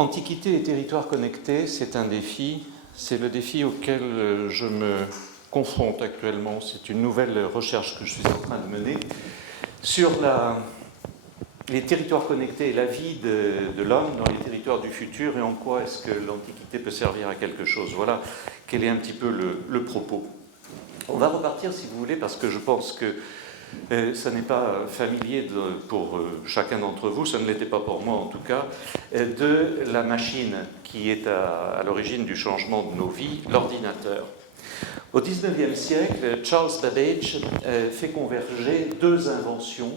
Antiquité et territoire connecté, c'est un défi. C'est le défi auquel je me confronte actuellement. C'est une nouvelle recherche que je suis en train de mener sur les territoires connectés et la vie de l'homme dans les territoires du futur et en quoi est-ce que l'Antiquité peut servir à quelque chose. Voilà quel est un petit peu le propos. On va repartir, si vous voulez, parce que je pense que ça n'est pas familier pour chacun d'entre vous, ça ne l'était pas pour moi en tout cas, de la machine qui est à l'origine du changement de nos vies, l'ordinateur. Au XIXe siècle, Charles Babbage fait converger deux inventions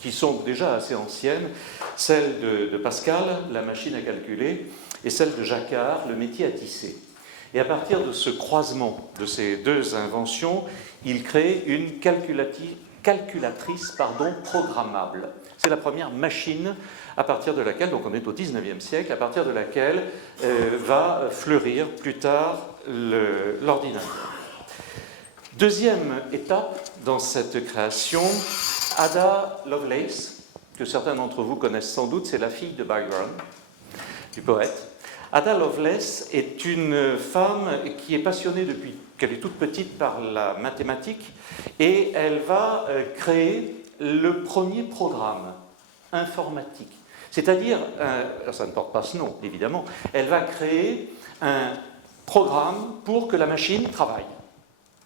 qui sont déjà assez anciennes, celle de Pascal, la machine à calculer, et celle de Jacquard, le métier à tisser. Et à partir de ce croisement de ces deux inventions, il crée une calculatrice programmable. C'est la première machine à partir de laquelle, donc on est au XIXe siècle, à partir de laquelle va fleurir plus tard l'ordinateur. Deuxième étape dans cette création, Ada Lovelace, que certains d'entre vous connaissent sans doute, c'est la fille de Byron, du poète. Ada Lovelace est une femme qui est passionnée depuis qu'elle est toute petite par la mathématique et elle va créer le premier programme informatique. C'est-à-dire, ça ne porte pas ce nom évidemment, elle va créer un programme pour que la machine travaille.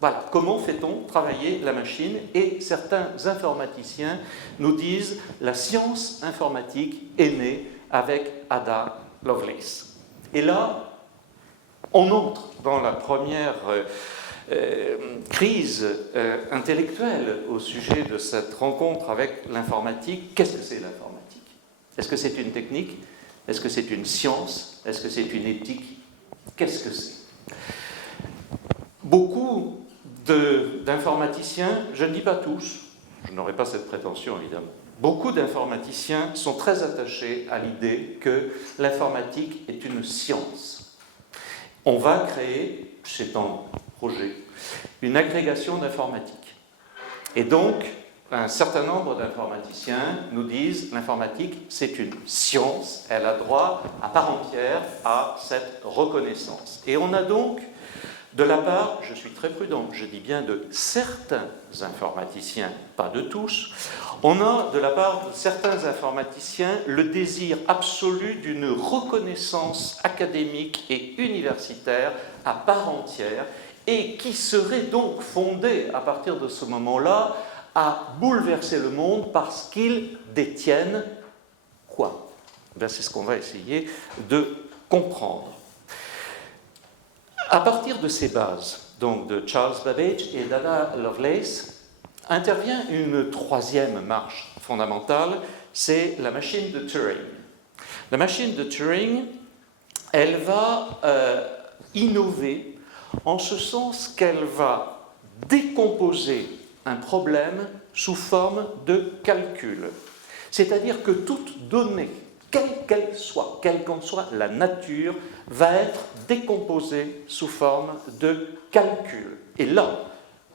Voilà, comment fait-on travailler la machine? Et certains informaticiens nous disent la science informatique est née avec Ada Lovelace. Et là, on entre dans la première crise intellectuelle au sujet de cette rencontre avec l'informatique. Qu'est-ce que c'est l'informatique? Est-ce que c'est une technique? Est-ce que c'est une science? Est-ce que c'est une éthique? Qu'est-ce que c'est? Beaucoup d'informaticiens, je ne dis pas tous, je n'aurai pas cette prétention évidemment, beaucoup d'informaticiens sont très attachés à l'idée que l'informatique est une science. On va créer, c'est un projet, une agrégation d'informatique. Et donc, un certain nombre d'informaticiens nous disent l'informatique, c'est une science, elle a droit à part entière à cette reconnaissance. Et on a donc, de la part, je suis très prudent, je dis bien de certains informaticiens, pas de tous, on a de la part de certains informaticiens le désir absolu d'une reconnaissance académique et universitaire à part entière et qui serait donc fondée à partir de ce moment-là à bouleverser le monde parce qu'ils détiennent quoi? Ben, c'est ce qu'on va essayer de comprendre. À partir de ces bases, donc de Charles Babbage et d'Ada Lovelace, intervient une troisième marche fondamentale, c'est la machine de Turing. La machine de Turing, elle va innover en ce sens qu'elle va décomposer un problème sous forme de calcul. C'est-à-dire que toute donnée, quelle qu'en soit la nature, va être décomposée sous forme de calcul. Et là,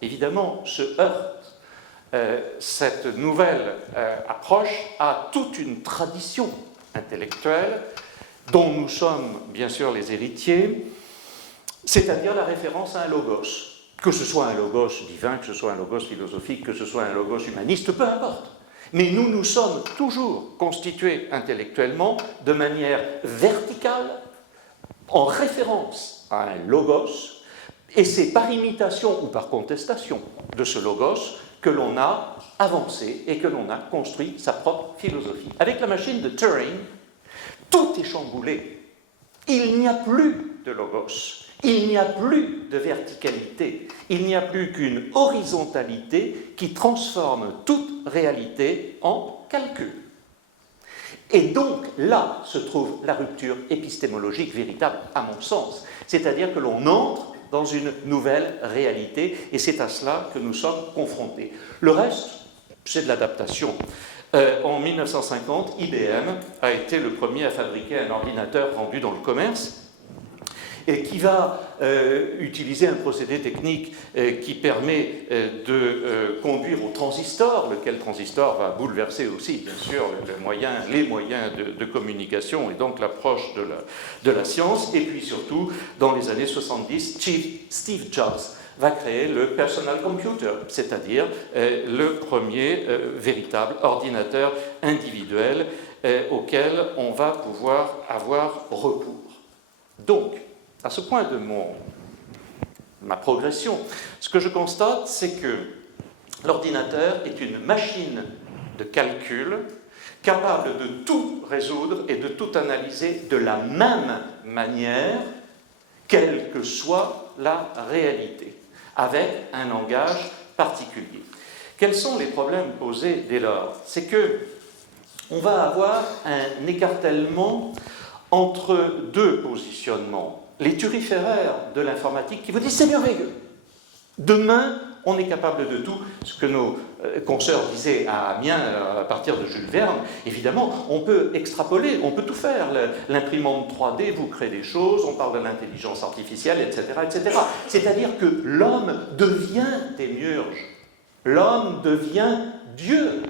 évidemment, se heurte cette nouvelle approche à toute une tradition intellectuelle dont nous sommes bien sûr les héritiers, c'est-à-dire la référence à un logos. Que ce soit un logos divin, que ce soit un logos philosophique, que ce soit un logos humaniste, peu importe. Mais nous nous sommes toujours constitués intellectuellement de manière verticale, en référence à un logos, et c'est par imitation ou par contestation de ce logos que l'on a avancé et que l'on a construit sa propre philosophie. Avec la machine de Turing, tout est chamboulé. Il n'y a plus de logos. Il n'y a plus de verticalité, il n'y a plus qu'une horizontalité qui transforme toute réalité en calcul. Et donc là se trouve la rupture épistémologique véritable, à mon sens. C'est-à-dire que l'on entre dans une nouvelle réalité et c'est à cela que nous sommes confrontés. Le reste, c'est de l'adaptation. En 1950, IBM a été le premier à fabriquer un ordinateur vendu dans le commerce. et qui va utiliser un procédé technique qui permet de conduire au transistor, lequel transistor va bouleverser aussi, bien sûr, les moyens de communication et donc l'approche de la science. Et puis surtout, dans les années 70, Steve Jobs va créer le personal computer, c'est-à-dire le premier véritable ordinateur individuel auquel on va pouvoir avoir recours. Donc, à ce point de ma progression, ce que je constate, c'est que l'ordinateur est une machine de calcul capable de tout résoudre et de tout analyser de la même manière, quelle que soit la réalité, avec un langage particulier. Quels sont les problèmes posés dès lors? C'est que on va avoir un écartèlement entre deux positionnements. Les turiféraires de l'informatique qui vous disent « c'est merveilleux, demain on est capable de tout », ce que nos consoeurs disaient à Amiens à partir de Jules Verne. Évidemment, on peut extrapoler, on peut tout faire. L'imprimante 3D vous crée des choses, on parle de l'intelligence artificielle, etc., etc. C'est-à-dire que l'homme devient démiurge, l'homme devient Dieu.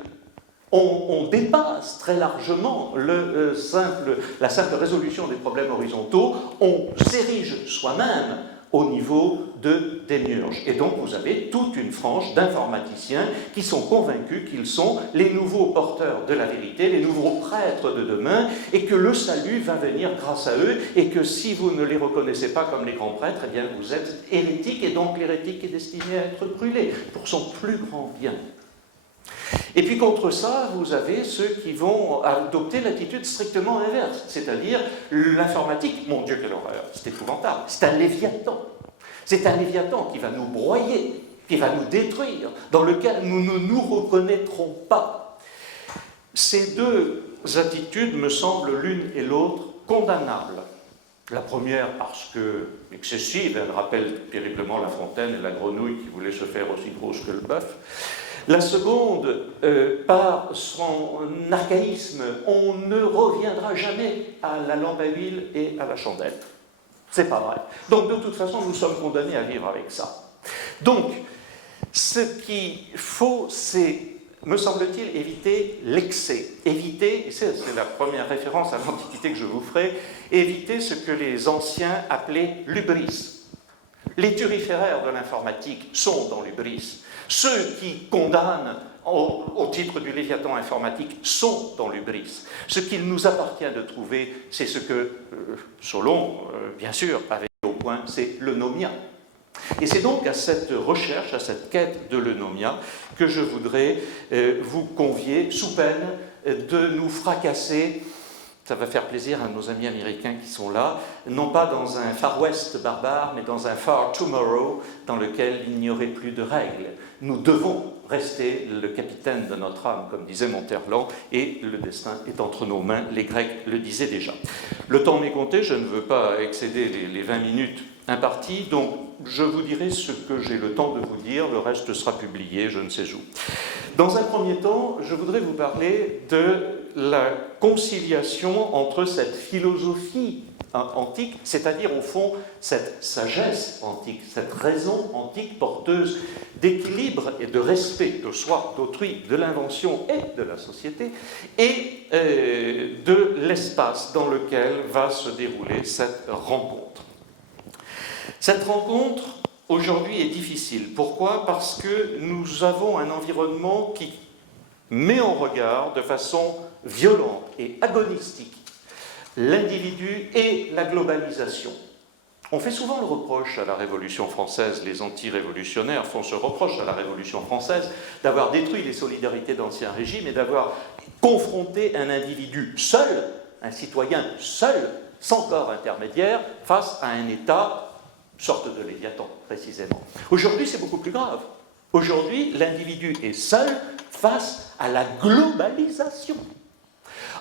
On dépasse très largement la simple résolution des problèmes horizontaux, on s'érige soi-même au niveau de démiurge. Et donc vous avez toute une frange d'informaticiens qui sont convaincus qu'ils sont les nouveaux porteurs de la vérité, les nouveaux prêtres de demain, et que le salut va venir grâce à eux, et que si vous ne les reconnaissez pas comme les grands prêtres, eh bien vous êtes hérétiques, et donc l'hérétique est destiné à être brûlé pour son plus grand bien. Et puis contre ça, vous avez ceux qui vont adopter l'attitude strictement inverse, c'est-à-dire l'informatique, mon Dieu quelle horreur, c'est épouvantable, c'est un léviathan. C'est un léviathan qui va nous broyer, qui va nous détruire, dans lequel nous ne nous reconnaîtrons pas. Ces deux attitudes me semblent l'une et l'autre condamnables. La première parce que excessive, elle rappelle terriblement La Fontaine et la grenouille qui voulait se faire aussi grosse que le bœuf. La seconde, par son archaïsme, on ne reviendra jamais à la lampe à huile et à la chandelle. C'est pas vrai. Donc de toute façon, nous sommes condamnés à vivre avec ça. Donc, ce qu'il faut, c'est, me semble-t-il, éviter l'excès. Éviter, et c'est la première référence à l'Antiquité que je vous ferai, éviter ce que les anciens appelaient l'hubris. Les turiféraires de l'informatique sont dans l'hubris. Ceux qui condamnent au titre du Léviathan informatique sont dans l'hubris. Ce qu'il nous appartient de trouver, c'est ce que Solon, bien sûr, avait mis au point, c'est l'eunomia. Et c'est donc à cette recherche, à cette quête de l'eunomia, que je voudrais vous convier, sous peine de nous fracasser. Ça va faire plaisir à nos amis américains qui sont là, non pas dans un Far West barbare, mais dans un Far Tomorrow dans lequel il n'y aurait plus de règles. Nous devons rester le capitaine de notre âme, comme disait Monterland, et le destin est entre nos mains, les Grecs le disaient déjà. Le temps m'est compté, je ne veux pas excéder les 20 minutes imparties, donc je vous dirai ce que j'ai le temps de vous dire, le reste sera publié, je ne sais où. Dans un premier temps, je voudrais vous parler de la conciliation entre cette philosophie antique, c'est-à-dire au fond cette sagesse antique, cette raison antique porteuse d'équilibre et de respect de soi, d'autrui, de l'invention et de la société, et de l'espace dans lequel va se dérouler cette rencontre. Cette rencontre, aujourd'hui, est difficile. Pourquoi? Parce que nous avons un environnement qui met en regard de façon violente et agonistique l'individu et la globalisation. On fait souvent le reproche à la Révolution française, les anti-révolutionnaires font ce reproche à la Révolution française d'avoir détruit les solidarités d'Ancien Régime et d'avoir confronté un individu seul, un citoyen seul, sans corps intermédiaire, face à un État, sorte de Léviathan, précisément. Aujourd'hui, c'est beaucoup plus grave. Aujourd'hui, l'individu est seul face à la globalisation.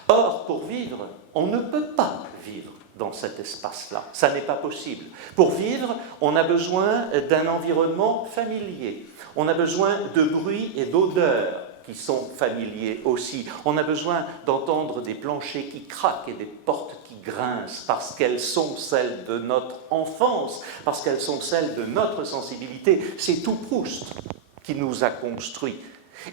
Or, pour vivre, on ne peut pas vivre dans cet espace-là. Ça n'est pas possible. Pour vivre, on a besoin d'un environnement familier. On a besoin de bruit et d'odeurs qui sont familiers aussi. On a besoin d'entendre des planchers qui craquent et des portes qui grincent, parce qu'elles sont celles de notre enfance, parce qu'elles sont celles de notre sensibilité. C'est tout Proust qui nous a construits.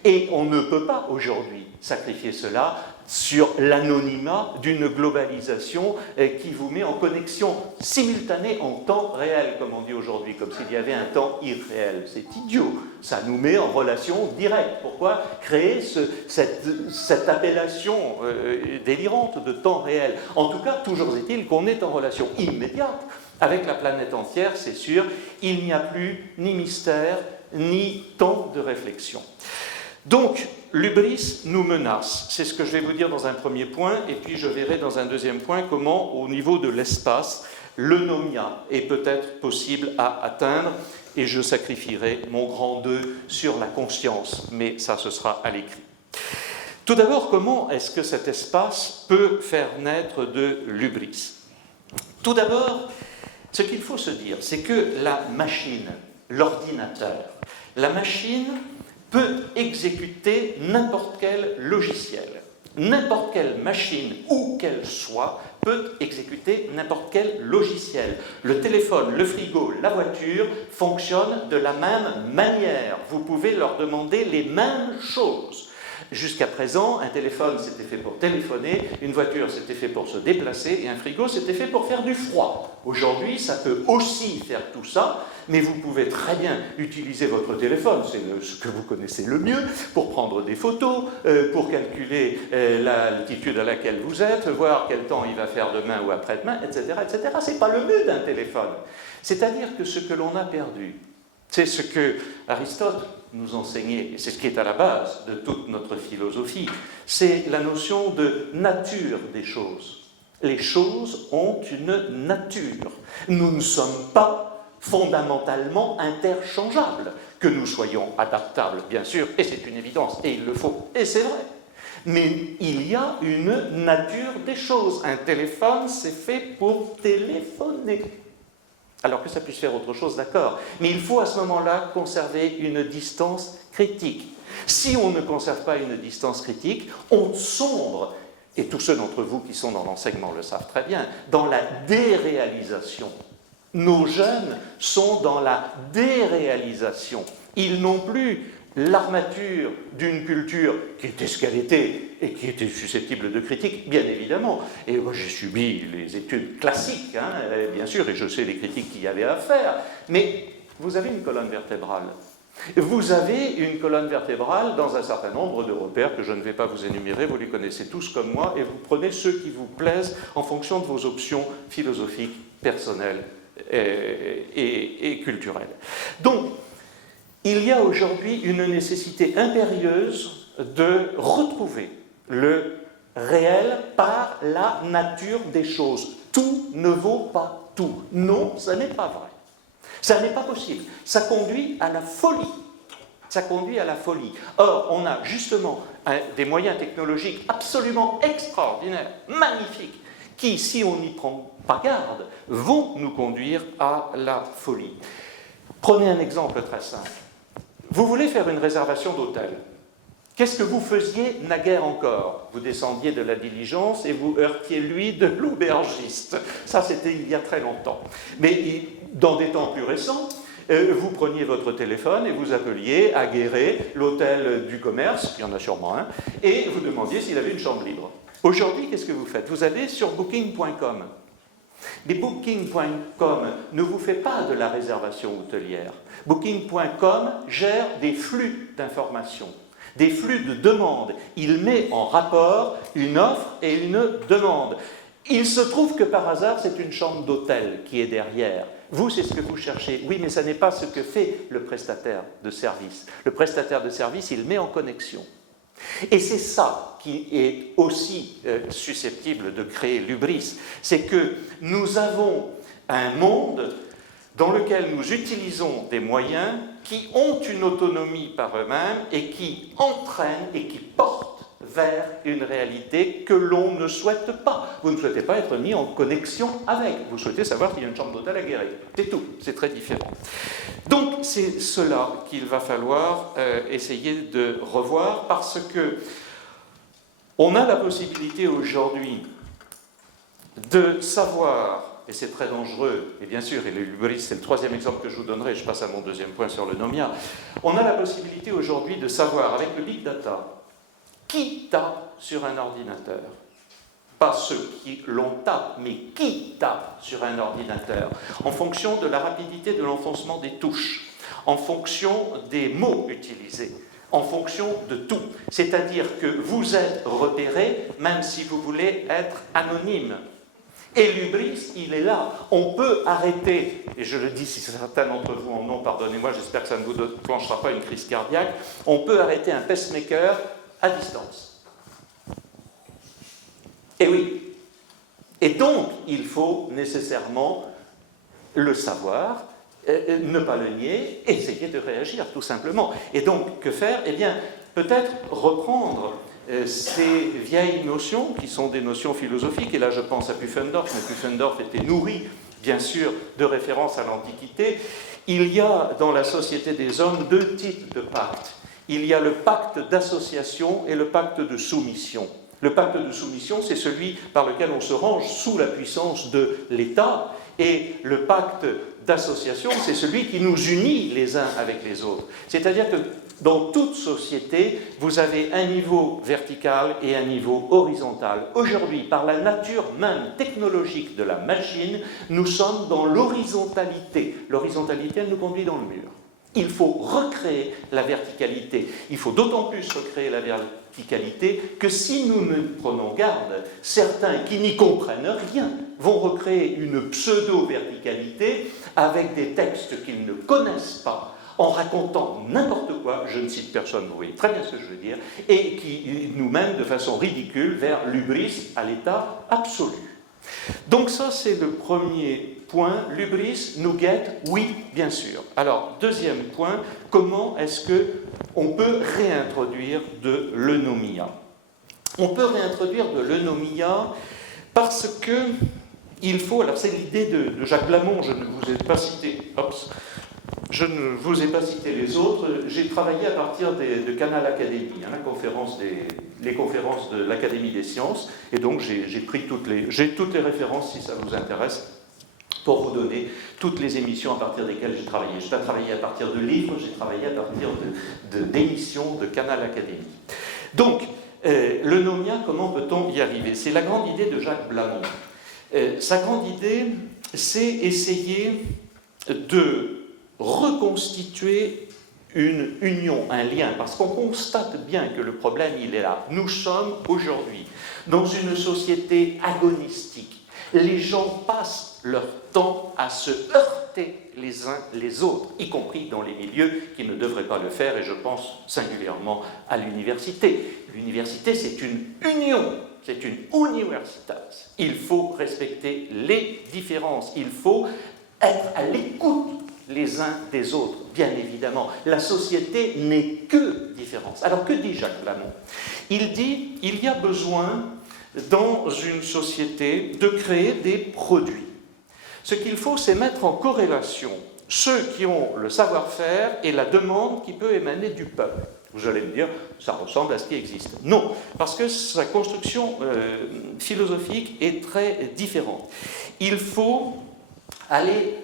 Et on ne peut pas aujourd'hui sacrifier cela sur l'anonymat d'une globalisation qui vous met en connexion simultanée en temps réel, comme on dit aujourd'hui, comme s'il y avait un temps irréel. C'est idiot, ça nous met en relation directe. Pourquoi créer cette appellation délirante de temps réel? En tout cas, toujours est-il qu'on est en relation immédiate avec la planète entière, c'est sûr. Il n'y a plus ni mystère, ni temps de réflexion. Donc, l'hubris nous menace. C'est ce que je vais vous dire dans un premier point, et puis je verrai dans un deuxième point comment, au niveau de l'espace, l'eunomia est peut-être possible à atteindre, et je sacrifierai mon grand 2 sur la conscience, mais ça, ce sera à l'écrit. Tout d'abord, comment est-ce que cet espace peut faire naître de l'hubris? Tout d'abord, ce qu'il faut se dire, c'est que la machine, l'ordinateur, la machine peut exécuter n'importe quel logiciel. N'importe quelle machine, où qu'elle soit, peut exécuter n'importe quel logiciel. Le téléphone, le frigo, la voiture fonctionnent de la même manière. Vous pouvez leur demander les mêmes choses. Jusqu'à présent, un téléphone c'était fait pour téléphoner, une voiture c'était fait pour se déplacer et un frigo c'était fait pour faire du froid. Aujourd'hui, ça peut aussi faire tout ça, mais vous pouvez très bien utiliser votre téléphone, c'est ce que vous connaissez le mieux, pour prendre des photos, pour calculer l'altitude à laquelle vous êtes, voir quel temps il va faire demain ou après-demain, etc., etc. C'est pas le but d'un téléphone. C'est-à-dire que ce que l'on a perdu, c'est ce que Aristote nous enseignait, et c'est ce qui est à la base de toute notre philosophie, c'est la notion de nature des choses. Les choses ont une nature. Nous ne sommes pas fondamentalement interchangeables. Que nous soyons adaptables, bien sûr, et c'est une évidence, et il le faut, et c'est vrai. Mais il y a une nature des choses. Un téléphone, c'est fait pour téléphoner. Alors que ça puisse faire autre chose, d'accord. Mais il faut à ce moment-là conserver une distance critique. Si on ne conserve pas une distance critique, on sombre, et tous ceux d'entre vous qui sont dans l'enseignement le savent très bien, dans la déréalisation. Nos jeunes sont dans la déréalisation. Ils n'ont plus l'armature d'une culture qui était ce qu'elle était et qui était susceptible de critique, bien évidemment. Et moi, j'ai subi les études classiques, bien sûr, et je sais les critiques qu'il y avait à faire. Mais vous avez une colonne vertébrale. Vous avez une colonne vertébrale dans un certain nombre de repères que je ne vais pas vous énumérer, vous les connaissez tous comme moi, et vous prenez ceux qui vous plaisent en fonction de vos options philosophiques, personnelles et culturelles. Donc, il y a aujourd'hui une nécessité impérieuse de retrouver le réel par la nature des choses. Tout ne vaut pas tout. Non, ça n'est pas vrai. Ça n'est pas possible. Ça conduit à la folie. Ça conduit à la folie. Or, on a justement des moyens technologiques absolument extraordinaires, magnifiques, qui, si on n'y prend pas garde, vont nous conduire à la folie. Prenez un exemple très simple. Vous voulez faire une réservation d'hôtel. Qu'est-ce que vous faisiez naguère encore? Vous descendiez de la diligence et vous heurtiez lui de l'aubergiste. Ça, c'était il y a très longtemps. Mais dans des temps plus récents, vous preniez votre téléphone et vous appeliez à Guéret, l'hôtel du commerce, il y en a sûrement un, et vous demandiez s'il avait une chambre libre. Aujourd'hui, qu'est-ce que vous faites? Vous allez sur booking.com. Mais Booking.com ne vous fait pas de la réservation hôtelière. Booking.com gère des flux d'informations, des flux de demandes. Il met en rapport une offre et une demande. Il se trouve que par hasard, c'est une chambre d'hôtel qui est derrière. Vous, c'est ce que vous cherchez. Oui, mais ça n'est pas ce que fait le prestataire de service. Le prestataire de service, il met en connexion. Et c'est ça qui est aussi susceptible de créer l'hubris, c'est que nous avons un monde dans lequel nous utilisons des moyens qui ont une autonomie par eux-mêmes et qui entraînent et qui portent vers une réalité que l'on ne souhaite pas. Vous ne souhaitez pas être mis en connexion avec, vous souhaitez savoir qu'il y a une chambre d'hôtel à Guéret. C'est tout, c'est très différent. Donc c'est cela qu'il va falloir essayer de revoir parce que on a la possibilité aujourd'hui de savoir, et c'est très dangereux, et bien sûr, et l'hubris, c'est le troisième exemple que je vous donnerai, je passe à mon deuxième point sur le nomia, on a la possibilité aujourd'hui de savoir, avec le big data, qui tape sur un ordinateur. Pas ceux qui l'ont tapé, mais qui tape sur un ordinateur, en fonction de la rapidité de l'enfoncement des touches, en fonction des mots utilisés, en fonction de tout. C'est-à-dire que vous êtes repéré, même si vous voulez être anonyme. Et l'hubris, il est là. On peut arrêter, et je le dis si certains d'entre vous en ont, pardonnez-moi, j'espère que ça ne vous déclenchera pas une crise cardiaque, on peut arrêter un pacemaker à distance. Et oui. Et donc, il faut nécessairement le savoir, ne pas le nier, et essayer de réagir, tout simplement. Et donc, que faire? Eh bien, peut-être reprendre ces vieilles notions, qui sont des notions philosophiques, et là je pense à Pufendorf, mais Pufendorf était nourri, bien sûr, de références à l'Antiquité. Il y a dans la société des hommes deux types de pactes. Il y a le pacte d'association et le pacte de soumission. Le pacte de soumission, c'est celui par lequel on se range sous la puissance de l'État, et le pacte d'association, c'est celui qui nous unit les uns avec les autres. C'est-à-dire que dans toute société, vous avez un niveau vertical et un niveau horizontal. Aujourd'hui, par la nature même technologique de la machine, nous sommes dans l'horizontalité. L'horizontalité, elle nous conduit dans le mur. Il faut recréer la verticalité. Il faut d'autant plus recréer la verticalité que si nous ne prenons garde, certains qui n'y comprennent rien vont recréer une pseudo-verticalité avec des textes qu'ils ne connaissent pas, en racontant n'importe quoi, je ne cite personne, vous voyez très bien ce que je veux dire, et qui nous mène de façon ridicule vers l'hubris à l'état absolu. Donc ça, c'est le premier point. L'hubris nous guette, oui, bien sûr. Alors, deuxième point, comment est-ce qu'on peut réintroduire de l'eunomia? On peut réintroduire de l'eunomia parce que il faut, alors c'est l'idée de Jacques Blamont, je ne vous ai pas cité, je ne vous ai pas cité les autres, j'ai travaillé à partir de Canal Académie, les conférences de l'Académie des sciences, et donc j'ai pris toutes les références si ça vous intéresse, pour vous donner toutes les émissions à partir desquelles j'ai travaillé. Je n'ai pas travaillé à partir de livres, j'ai travaillé à partir d'émissions de Canal Académie. Donc, l'eunomia, comment peut-on y arriver? C'est la grande idée de Jacques Blamont. Sa grande idée, c'est essayer de reconstituer une union, un lien, parce qu'on constate bien que le problème, il est là. Nous sommes aujourd'hui dans une société agonistique. Les gens passent leur temps à se heurter les uns les autres, y compris dans les milieux qui ne devraient pas le faire, et je pense singulièrement à l'université. L'université, c'est une union, c'est une universitas. Il faut respecter les différences, il faut être à l'écoute les uns des autres, bien évidemment. La société n'est que différence. Alors que dit Jacques Blamont? Il dit qu'il y a besoin, dans une société, de créer des produits. Ce qu'il faut, c'est mettre en corrélation ceux qui ont le savoir-faire et la demande qui peut émaner du peuple. Vous allez me dire, ça ressemble à ce qui existe. Non, parce que sa construction philosophique est très différente. Il faut aller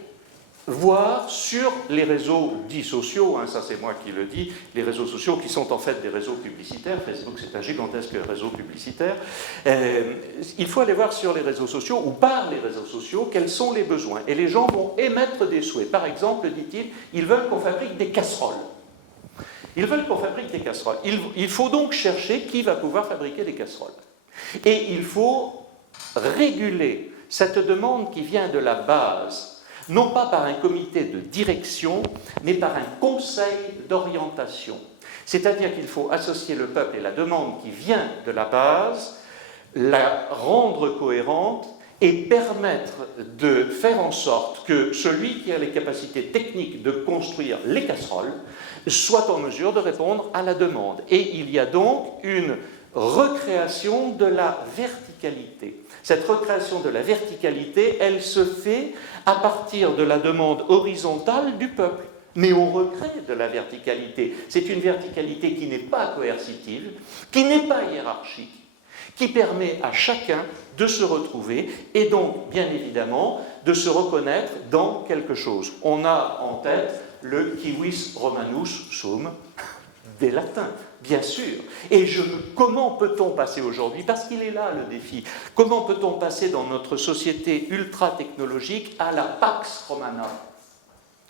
voir sur les réseaux dits sociaux, ça c'est moi qui le dis, les réseaux sociaux qui sont en fait des réseaux publicitaires, Facebook c'est un gigantesque réseau publicitaire, il faut aller voir sur les réseaux sociaux ou par les réseaux sociaux quels sont les besoins. Et les gens vont émettre des souhaits. Par exemple, dit-il, ils veulent qu'on fabrique des casseroles. Ils veulent qu'on fabrique des casseroles. Il faut donc chercher qui va pouvoir fabriquer des casseroles. Et il faut réguler cette demande qui vient de la base, non pas par un comité de direction, mais par un conseil d'orientation. C'est-à-dire qu'il faut associer le peuple et la demande qui vient de la base, la rendre cohérente et permettre de faire en sorte que celui qui a les capacités techniques de construire les casseroles soit en mesure de répondre à la demande. Et il y a donc une recréation de la verticalité. Cette recréation de la verticalité, elle se fait à partir de la demande horizontale du peuple. Mais on recrée de la verticalité. C'est une verticalité qui n'est pas coercitive, qui n'est pas hiérarchique, qui permet à chacun de se retrouver et donc, bien évidemment, de se reconnaître dans quelque chose. On a en tête le civis romanus sum des latins, bien sûr. Et comment peut-on passer aujourd'hui, parce qu'il est là le défi, comment peut-on passer dans notre société ultra-technologique à la Pax Romana ?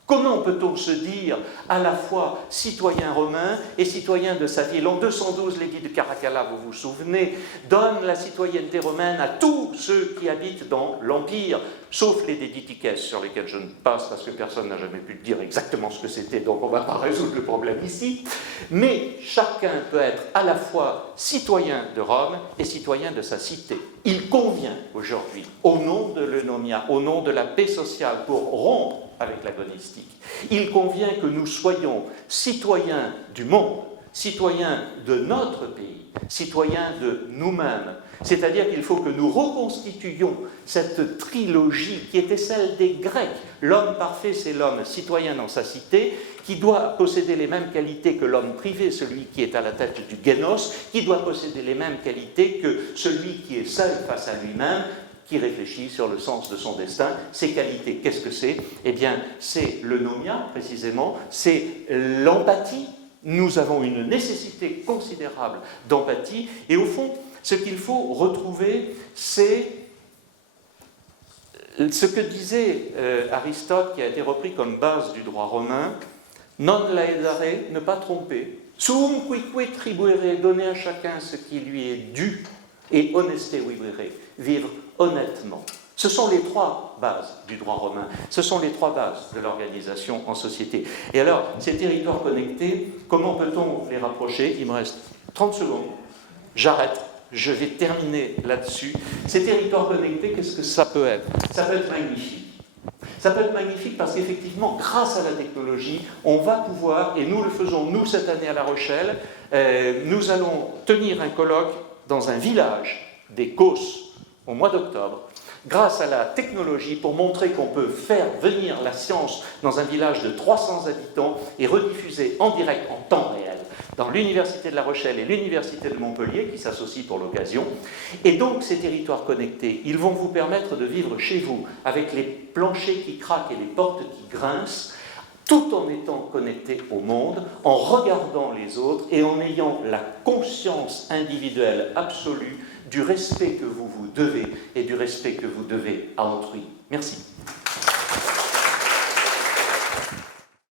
Comment peut-on se dire à la fois citoyen romain et citoyen de sa ville ? En 212, l'édit de Caracalla, vous vous souvenez, donne la citoyenneté romaine à tous ceux qui habitent dans l'Empire, sauf les déditiques, sur lesquels je ne passe parce que personne n'a jamais pu dire exactement ce que c'était, donc on ne va pas résoudre le problème ici. Mais chacun peut être à la fois citoyen de Rome et citoyen de sa cité. Il convient aujourd'hui, au nom de l'eunomia, au nom de la paix sociale, pour rompre avec l'agonistique, il convient que nous soyons citoyens du monde, citoyens de notre pays, citoyens de nous-mêmes. C'est-à-dire qu'il faut que nous reconstituions cette trilogie qui était celle des Grecs. L'homme parfait, c'est l'homme citoyen dans sa cité, qui doit posséder les mêmes qualités que l'homme privé, celui qui est à la tête du génos, qui doit posséder les mêmes qualités que celui qui est seul face à lui-même, qui réfléchit sur le sens de son destin. Ces qualités, qu'est-ce que c'est ? Eh bien, c'est le nomia, précisément, c'est l'empathie. Nous avons une nécessité considérable d'empathie, et au fond, ce qu'il faut retrouver, c'est ce que disait Aristote, qui a été repris comme base du droit romain, non laedare, ne pas tromper, sum quique tribuere, donner à chacun ce qui lui est dû, et honeste vivere, vivre honnêtement. Ce sont les trois bases du droit romain, ce sont les trois bases de l'organisation en société. Et alors, ces territoires connectés, comment peut-on les rapprocher ? Il me reste 30 secondes, j'arrête, je vais terminer là-dessus. Ces territoires connectés, qu'est-ce que ça peut être ? Ça peut être magnifique. Ça peut être magnifique parce qu'effectivement, grâce à la technologie, on va pouvoir, et nous le faisons, nous, cette année à La Rochelle, nous allons tenir un colloque dans un village des Causses au mois d'octobre, grâce à la technologie, pour montrer qu'on peut faire venir la science dans un village de 300 habitants et rediffuser en direct, en temps réel, dans l'Université de La Rochelle et l'Université de Montpellier, qui s'associent pour l'occasion. Et donc, ces territoires connectés, ils vont vous permettre de vivre chez vous, avec les planchers qui craquent et les portes qui grincent, tout en étant connecté au monde, en regardant les autres et en ayant la conscience individuelle absolue du respect que vous vous devez et du respect que vous devez à autrui. Merci.